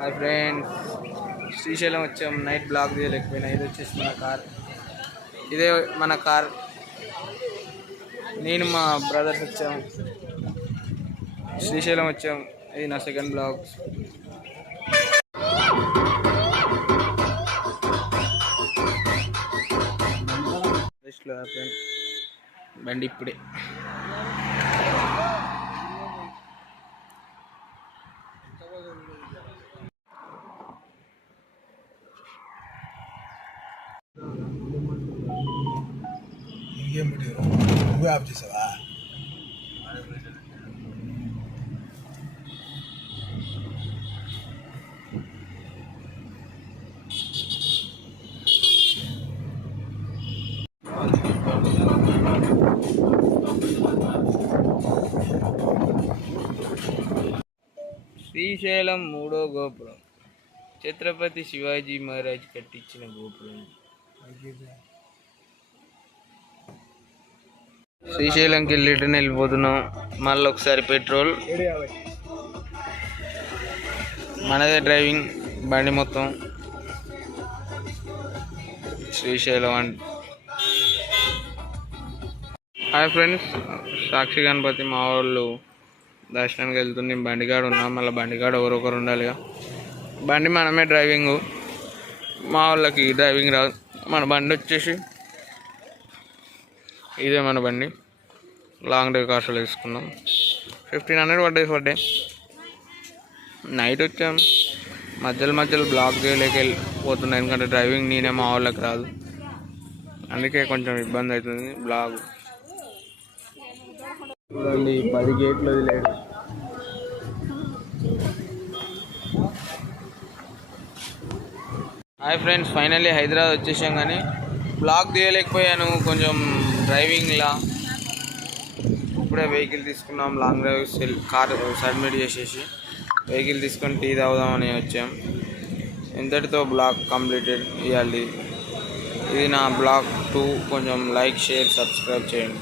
Hi friends, Srisailam వచ్చాం. Night block తీయలేకపోయినా. ఇది వచ్చేసి మన కార్. ఇదే మన కార్. నేను మా బ్రదర్స్ వచ్చాం, శ్రీశైలం వచ్చాం. ఇది నా సెకండ్ బ్లాగ్. బండి ఇప్పుడే నువ్వే ఆఫ్ చేసావా? శ్రీశైలం 3వ గోపురం. ఛత్రపతి శివాజీ మహారాజ్ కట్టించిన గోపురం. శ్రీశైలంకి రిటర్న్ వెళ్ళిపోతున్నాం. మళ్ళీ ఒకసారి పెట్రోల్ మనదే, డ్రైవింగ్ బండి మొత్తం. శ్రీశైలం అంటే హాయ్ ఫ్రెండ్స్, సాక్షి గణపతి మా వాళ్ళు దర్శనానికి వెళ్తుంది. బండిగాడు ఉన్నాం. మళ్ళీ బండిగాడు ఒకరొకరు ఉండాలిగా. బండి మనమే డ్రైవింగ్, మా వాళ్ళకి డ్రైవింగ్ రాదు. మన బండి వచ్చేసి ఇదే మన బండి. లాంగ్ డ్రైవ్ కార్స్లో తీసుకున్నాం. 1500 పడ్డది పర్ డే. నైట్ వచ్చాం. మధ్యలో బ్లాక్ చేయలేక వెళ్ళిపోతున్నాయి, ఎందుకంటే డ్రైవింగ్ నేనే, మా వాళ్ళకి రాదు. అందుకే కొంచెం ఇబ్బంది అవుతుంది బ్లాగ్. చూడండి, 10 గేట్లు వదిలేడు. హాయ్ ఫ్రెండ్స్, ఫైనల్లీ హైదరాబాద్ వచ్చేసాం. కానీ బ్లాగ్ తీయలేకపోయాను కొంచెం డ్రైవింగ్లా. ఇప్పుడే వెహికల్ తీసుకున్నాం. లాంగ్ డ్రైవ్ కార్ సబ్మిట్ చేసేసి వెహికల్ తీసుకొని టీ తాగుదామని వచ్చాం. ఇంతటితో బ్లాగ్ కంప్లీటెడ్. ఇవ్వాలి. ఇది నా బ్లాగ్ 2. కొంచెం లైక్, షేర్, సబ్స్క్రైబ్ చేయండి.